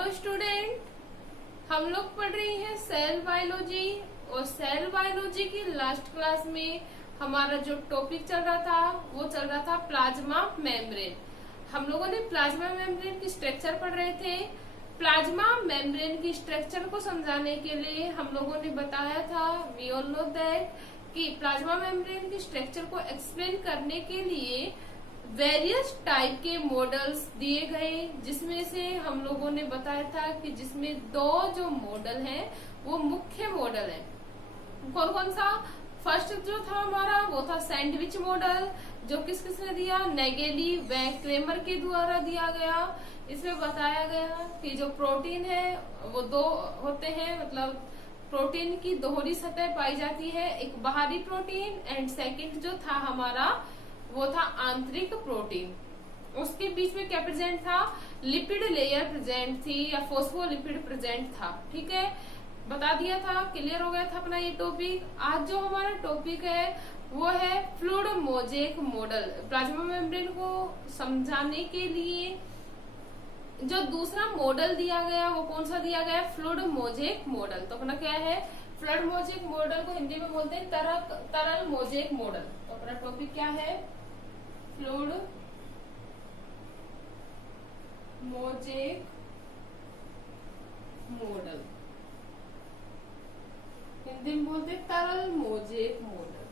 Hello student, हम लोग पढ़ रही हैं सेल बायोलॉजी। और सेल बायोलॉजी की लास्ट क्लास में हमारा जो टॉपिक चल रहा था वो चल रहा था प्लाज्मा मेम्ब्रेन। हम लोगों ने प्लाज्मा मेम्ब्रेन की स्ट्रक्चर पढ़ रहे थे। प्लाज्मा मेम्ब्रेन की स्ट्रक्चर को समझाने के लिए हम लोगों ने बताया था, वी ऑल नो दैट, कि प्लाज्मा मेम्ब्रेन की स्ट्रक्चर को एक्सप्लेन करने के लिए वेरियस टाइप के मॉडल्स दिए गए, जिसमें से हम लोगों ने बताया था कि जिसमें दो जो मॉडल हैं वो मुख्य मॉडल है। कौन कौन सा? फर्स्ट जो था हमारा वो था सैंडविच मॉडल, जो किसने दिया? नेगेली व क्रेमर के द्वारा दिया गया। इसमें बताया गया कि जो प्रोटीन है वो दो होते हैं, मतलब प्रोटीन की दोहरी सतह पाई जाती है, एक बाहरी प्रोटीन एंड सेकंड जो था हमारा वो था आंतरिक प्रोटीन। उसके बीच में क्या प्रेजेंट था? लिपिड लेयर प्रेजेंट थी या फोस्फोलिपिड प्रेजेंट था। ठीक है, बता दिया था, क्लियर हो गया था अपना ये टॉपिक। आज जो हमारा टॉपिक है वो है fluid mosaic model. Plasma membrane को समझाने के लिए जो दूसरा मॉडल दिया गया वो कौन सा दिया गया? Fluid mosaic model. तो अपना क्या है? फ्लूइड मोजेक मॉडल को हिंदी में बोलते हैं तरल मोजेक मॉडल। तो अपना टॉपिक क्या है? फ्लूइड मोजेक मॉडल, हिंदी में बोलते हैं तरल मोजेक मॉडल।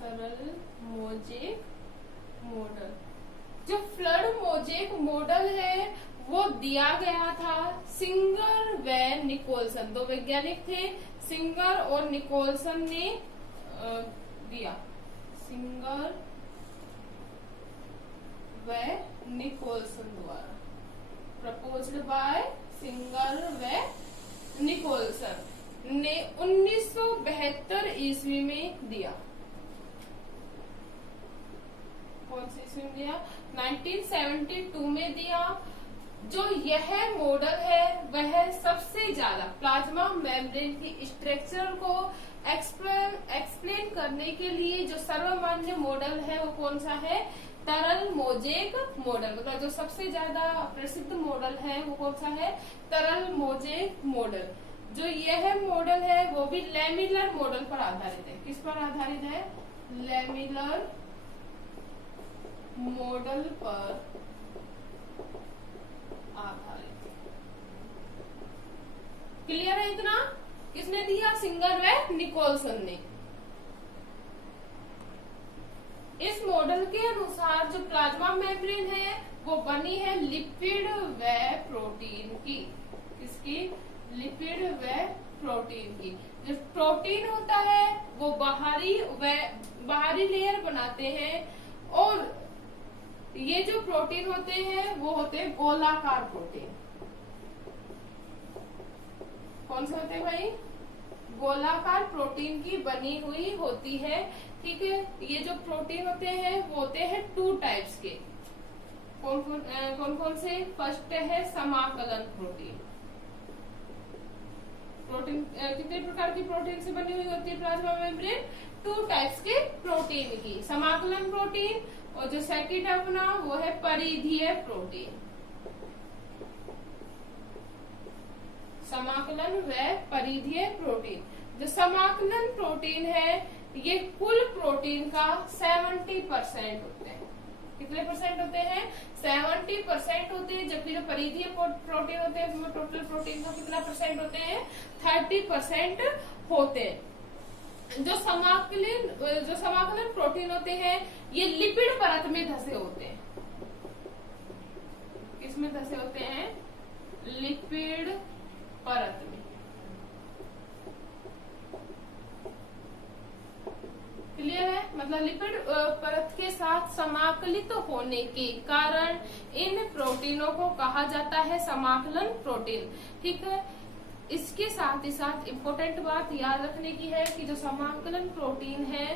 तरल मोजेक मॉडल। जो फ्लूइड मोजेक मॉडल है वो दिया गया था सिंगर व निकोलसन। दो वैज्ञानिक थे, सिंगर और निकोलसन ने दिया। सिंगर व निकोलसन द्वारा, प्रपोज्ड बाय सिंगर व निकोलसन ने 1972 ईस्वी में दिया। कौन सी ईस्वी में दिया? 1972 में दिया। जो यह मॉडल है वह सबसे ज्यादा प्लाज्मा मेम्ब्रेन की स्ट्रक्चर को एक्सप्लेन करने के लिए जो सर्वमान्य मॉडल है वो कौन सा है? तरल मोजेक मॉडल। मतलब जो सबसे ज्यादा प्रसिद्ध मॉडल है वो कौन सा है? तरल मोजेक मॉडल। जो यह मॉडल है वो भी लैमिलर मॉडल पर आधारित है। किस पर आधारित है? लैमिलर मॉडल पर आधारित। क्लियर है इतना? किसने दिया? सिंगर व निकोलसन ने। इस मॉडल के अनुसार जो प्लाज्मा मेम्ब्रेन है वो बनी है लिपिड व प्रोटीन की। किसकी? लिपिड व प्रोटीन की। जो प्रोटीन होता है वो बाहरी लेयर बनाते हैं, और ये जो प्रोटीन होते हैं वो होते हैं गोलाकार प्रोटीन। कौन से होते हैं भाई? गोलाकार प्रोटीन की बनी हुई होती है। ठीक है, ये जो प्रोटीन होते हैं वो होते हैं 2 टाइप्स के। कौन कौन से? फर्स्ट है समाकलन प्रोटीन। प्रोटीन कितने प्रकार की प्रोटीन से बनी हुई होती है प्लाज्मा मेम्ब्रेन? 2 टाइप्स के प्रोटीन की, समाकलन प्रोटीन, और जो सेकंड है अपना वो है परिधीय प्रोटीन। समाकलन व परिधीय प्रोटीन। जो समाकलन प्रोटीन है ये कुल प्रोटीन का 70% होते हैं। कितने परसेंट होते हैं? 70% होते हैं। जबकि जो परिधीय प्रोटीन होते हैं उसमें टोटल प्रोटीन का कितना परसेंट होते हैं? 30% होते हैं। जो समाकलन प्रोटीन होते हैं ये लिपिड परत में धसे होते हैं। किसमें धसे होते हैं? लिपिड परत में। क्लियर है? मतलब लिपिड परत के साथ समाकलित होने के कारण इन प्रोटीनों को कहा जाता है समाकलन प्रोटीन। ठीक है, इसके साथ ही साथ इम्पोर्टेंट बात याद रखने की है कि जो समाकलन प्रोटीन है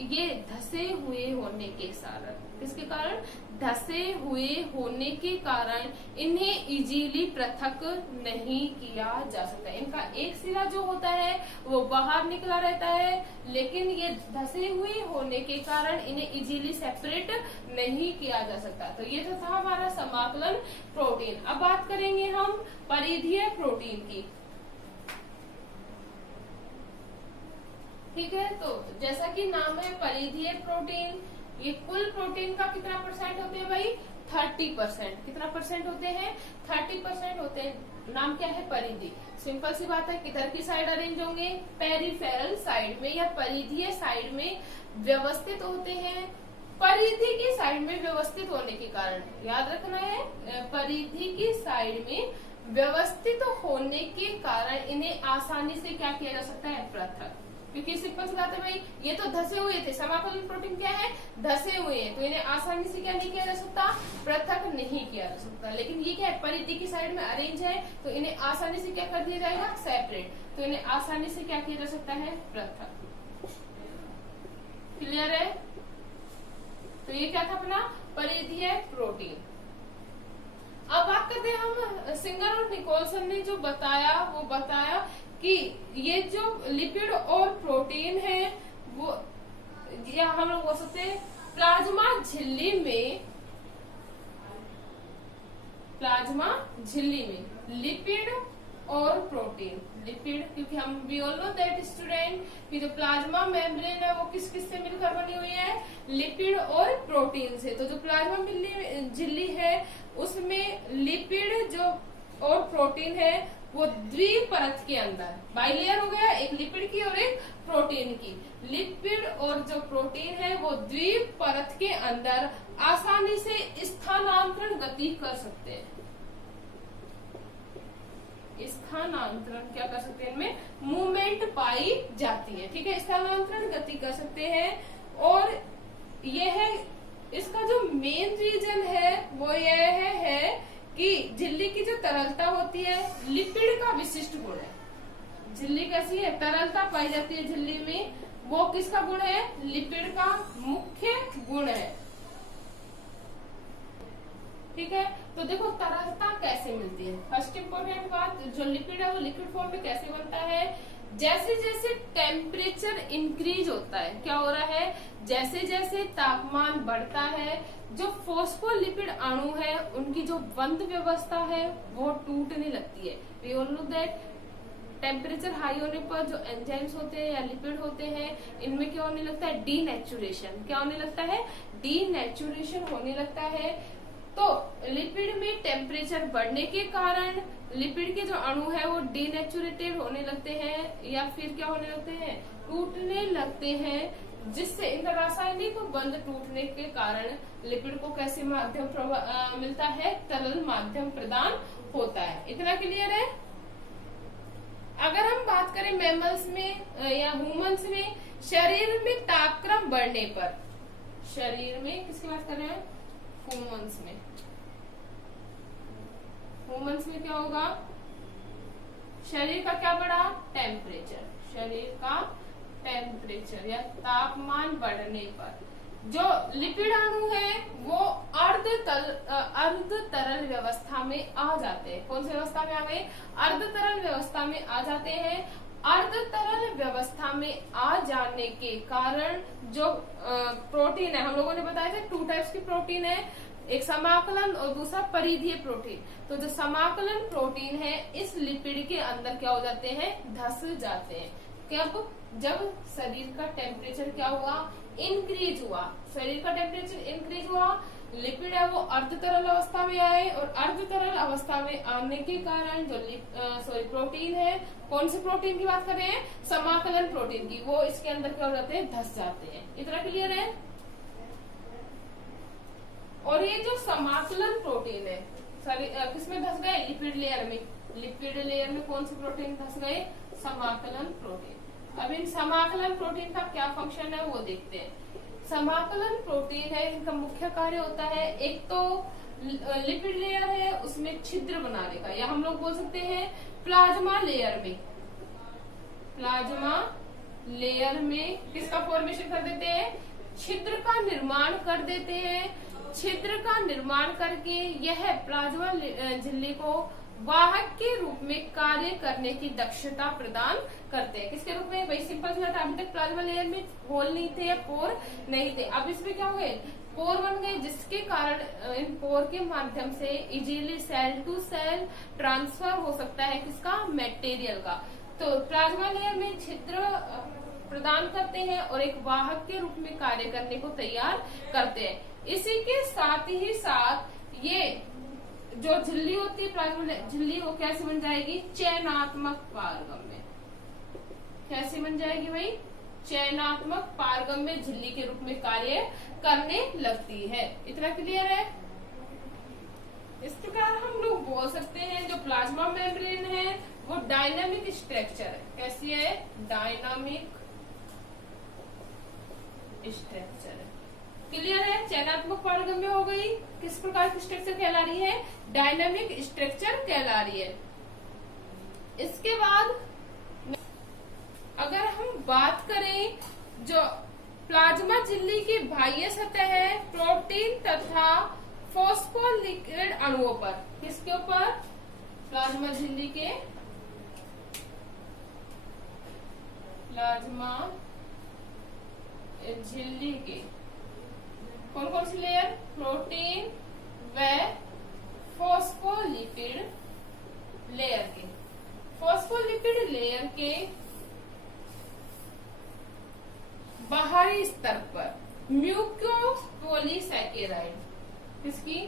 ये धसे हुए होने के कारण, किसके कारण? धसे हुए होने के कारण इन्हें इजीली पृथक नहीं किया जा सकता। इनका एक सिरा जो होता है वो बाहर निकला रहता है, लेकिन ये धसे हुए होने के कारण इन्हें इजीली सेपरेट नहीं किया जा सकता। तो ये तो था हमारा समाकलन प्रोटीन। अब बात करेंगे हम परिधीय प्रोटीन की। ठीक है, तो जैसा कि नाम है परिधीय प्रोटीन, ये कुल प्रोटीन का कितना परसेंट होते हैं भाई? 30%। कितना परसेंट होते हैं? 30% होते हैं। नाम क्या है? परिधि। सिंपल सी बात है, किधर की साइड अरेंज होंगे? पेरिफेरल साइड में या परिधीय साइड में व्यवस्थित होते हैं। परिधि की साइड में व्यवस्थित होने के कारण, याद रखना है, परिधि की साइड में व्यवस्थित होने के कारण इन्हें आसानी से क्या किया जा सकता है? पृथक। क्योंकि सिंपल सी बात है भाई, ये तो धसे हुए थे। समाकलन प्रोटीन क्या है? धसे हुए हैं, तो इन्हें आसानी से क्या नहीं किया जा सकता? पृथक नहीं किया जा सकता। लेकिन ये क्या है? परिधि की साइड में अरेंज है, तो इन्हें आसानी से क्या कर दिया जाएगा? सेपरेट। तो इन्हें आसानी से क्या किया जा सकता है? पृथक। क्लियर है? तो ये क्या था अपना परिधीय प्रोटीन। अब बात करते हैं हम सिंगर और निकोलसन ने जो बताया, वो बताया कि ये जो लिपिड और प्रोटीन है वो, या हम लोग बोल सकते हैं प्लाज्मा झिल्ली में लिपिड और प्रोटीन। लिपिड, क्योंकि हम we all know that student कि जो प्लाज्मा मेम्ब्रेन है वो किस किस से मिलकर बनी हुई है? लिपिड और प्रोटीन से। तो जो प्लाज्मा झिल्ली है उसमें लिपिड जो और प्रोटीन है वो द्विपरत के अंदर, बाइलेयर हो गया, एक लिपिड की और एक प्रोटीन की। लिपिड और जो प्रोटीन है वो द्विपरत के अंदर आसानी से स्थानांतरण गति कर सकते हैं। स्थानांतरण क्या कर सकते हैं? इनमें मूवमेंट पाई जाती है। ठीक है, स्थानांतरण गति कर सकते हैं। और यह है इसका जो मेन रीजन है वो यह है कि झिल्ली की जो तरलता होती है लिपिड का विशिष्ट गुण है। झिल्ली कैसी है? तरलता पाई जाती है झिल्ली में, वो किसका गुण है? लिपिड का मुख्य गुण है। ठीक है, तो देखो तरलता कैसे मिलती है। फर्स्ट इंपॉर्टेंट बात, जो लिपिड है वो लिक्विड फॉर्म में कैसे बनता है? जैसे जैसे टेम्परेचर इंक्रीज होता है, क्या हो रहा है? जैसे जैसे तापमान बढ़ता है, जो फॉस्फोलिपिड अणु है उनकी जो बंध व्यवस्था है वो टूटने लगती है। We all know that temperature high होने पर जो एंजाइम्स होते हैं या लिपिड होते हैं, इनमें क्या होने लगता है? डीनेचुरेशन। क्या होने लगता है? डीनेचुरेशन होने लगता है। तो लिपिड में टेम्परेचर बढ़ने के कारण लिपिड के जो अणु है वो डीनेचुरेटेड होने लगते हैं या फिर क्या होने लगते हैं? टूटने लगते हैं, जिससे इनका रासायनिक बंध टूटने के कारण लिपिड को कैसे माध्यम मिलता है? तरल माध्यम प्रदान होता है। इतना क्लियर है? अगर हम बात करें मैमल्स में या ह्यूमंस में, शरीर में तापक्रम बढ़ने पर, शरीर में किसकी बात कर रहे हैं? ह्यूमंस में। ह्यूमंस में क्या होगा? शरीर का क्या बढ़ा? टेम्परेचर। शरीर का टेम्परेचर या तापमान बढ़ने पर जो लिपिड अणु है वो अर्ध तरल व्यवस्था में आ जाते हैं। कौन सी व्यवस्था में आ गए? अर्ध तरल व्यवस्था में आ जाते हैं। अर्ध तरल व्यवस्था में आ जाने के कारण जो प्रोटीन है, हम लोगों ने बताया था 2 टाइप्स की प्रोटीन है, एक समाकलन और दूसरा परिधीय प्रोटीन। तो जो समाकलन प्रोटीन है इस लिपिड के अंदर क्या हो जाते हैं? धस जाते हैं। कब? जब शरीर का टेम्परेचर क्या हुआ? इंक्रीज हुआ। शरीर का टेम्परेचर इंक्रीज हुआ, लिपिड है वो अर्ध तरल अवस्था में आए, और अर्ध तरल अवस्था में आने के कारण जो प्रोटीन है, कौन सी प्रोटीन की बात कर रहे हैं? समाकलन प्रोटीन की, वो इसके अंदर क्या हो जाते हैं? धस जाते हैं। इतना क्लियर है? और ये जो समाकलन प्रोटीन है किसमें धस गए? लिपिड लेयर में। लिपिड लेयर में कौन सी प्रोटीन धस गए? समाकलन प्रोटीन। अब इन समाकलन प्रोटीन का क्या फंक्शन है वो देखते हैं। समाकलन प्रोटीन है, इनका मुख्य कार्य होता है, एक तो लिपिड लेयर है उसमें छिद्र बनाने का, या हम लोग बोल सकते हैं प्लाज्मा लेयर में, प्लाज्मा लेयर में किसका फॉर्मेशन कर देते हैं, छिद्र का निर्माण कर देते हैं। छिद्र का निर्माण करके यह प्लाज्मा झिल्ली को वाहक के रूप में कार्य करने की दक्षता प्रदान करते हैं। किसके रूप में, भाई सिंपल सा था, अभी तक प्लाज्मा लेयर में होल नहीं थे या पोर नहीं थे, अब इसमें क्या हो गए, पोर बन गए, जिसके कारण इन पोर के माध्यम से easily cell to cell transfer हो सकता है किसका, मटेरियल का। तो प्लाज्मा लेयर में छिद्र प्रदान करते हैं और एक वाहक के रूप में कार्य करने को तैयार करते हैं। इसी के साथ ही साथ ये जो झिल्ली होती है, प्लाज्मा झिल्ली, वो कैसे बन जाएगी, चयनात्मक पारगम्य। कैसे बन जाएगी भाई, चयनात्मक पारगम्य झिल्ली के रूप में कार्य करने लगती है। इतना क्लियर है। इस प्रकार हम लोग बोल सकते हैं जो प्लाज्मा मेम्ब्रेन है वो डायनामिक स्ट्रक्चर है। कैसी है, डायनामिक स्ट्रक्चर है। क्लियर है, चयनात्मक पारगम्य हो गई, किस प्रकार की स्ट्रक्चर कहला रही है, डायनामिक स्ट्रक्चर कहला रही है। इसके बाद अगर हम बात करें जो प्लाज्मा झिल्ली की बाह्य सतह है, प्रोटीन तथा फॉस्फोलिपिड अणुओं पर, किसके ऊपर, प्लाज्मा झिल्ली के, प्लाज्मा झिल्ली के कौन कौन सी लेयर, प्रोटीन व फॉस्फोलिपिड लेयर के, फॉस्फोलिपिड लेयर के बाहरी स्तर पर म्यूकोपॉलीसैकेराइड, किसकी,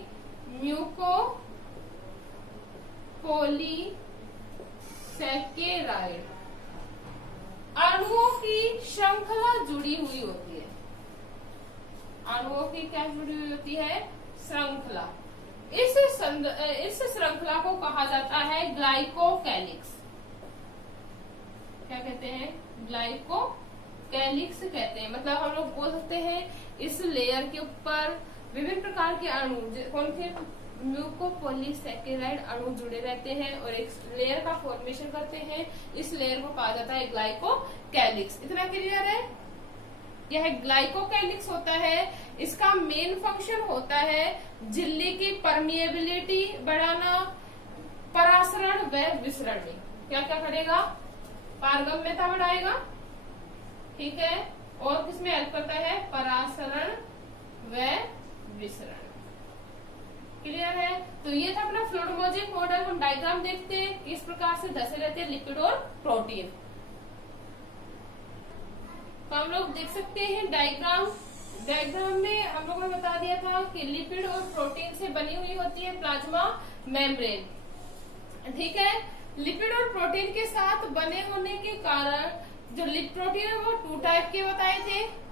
म्यूकोपॉलीसैकेराइड अणुओं की श्रृंखला जुड़ी हुई होती है। अणुओं की क्या जुड़ी हुई होती है, श्रृंखला। इस श्रृंखला को कहा जाता है ग्लाइकोकैलिक्स। क्या कहते हैं, ग्लाइकोकैलिक्स कहते हैं। मतलब हम लोग बोल सकते हैं इस लेयर के ऊपर विभिन्न प्रकार के अणु, कौन से, म्यूकोपॉलीसैकेराइड अणु जुड़े रहते हैं और एक लेयर का फॉर्मेशन करते हैं। इस लेयर को कहा जाता है ग्लाइकोकैलिक्स। इतना क्लियर है। यह ग्लाइकोकैलिक्स होता है, इसका मेन फंक्शन होता है झिल्ली की परमिएबिलिटी बढ़ाना, परासरण व विसरण में क्या क्या करेगा, पारगम्यता बढ़ाएगा, ठीक है, और किसमें हेल्प करता है, परासरण व विसरण। क्लियर है। तो ये था अपना फ्लूइडोमोजेक मॉडल। हम डायग्राम देखते हैं किस प्रकार से धसे रहते हैं लिपिड और प्रोटीन। तो हम लोग देख सकते हैं डायग्राम में हम लोगों ने बता दिया था कि लिपिड और प्रोटीन से बनी हुई होती है प्लाज्मा मेम्ब्रेन, ठीक है। लिपिड और प्रोटीन के साथ बने होने के कारण जो प्रोटीन है वो 2 टाइप के बताए थे।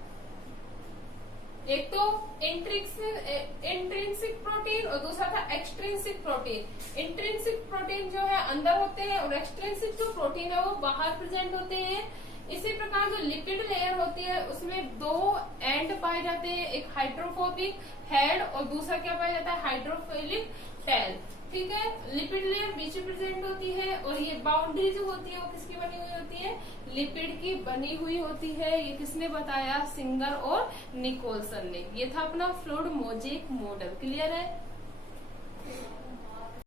एक तो इंट्रिंसिक प्रोटीन और दूसरा था एक्सट्रिंसिक प्रोटीन। इंट्रिंसिक प्रोटीन जो है अंदर होते हैं और एक्सट्रिंसिक जो प्रोटीन है वो बाहर प्रेजेंट होते हैं। इसी प्रकार जो लिपिड लेयर होती है उसमें 2 एंड पाए जाते हैं, एक हाइड्रोफोबिक हेड और दूसरा क्या पाया जाता है, हाइड्रोफिलिक टेल, ठीक है। लिपिड लेयर बीच में प्रेजेंट होती है और ये बाउंड्री जो होती है वो किसकी बनी हुई होती है, लिपिड की बनी हुई होती है। ये किसने बताया, सिंगर और निकोलसन ने। ये था अपना फ्लूइडोमोजेक मॉडल। क्लियर है।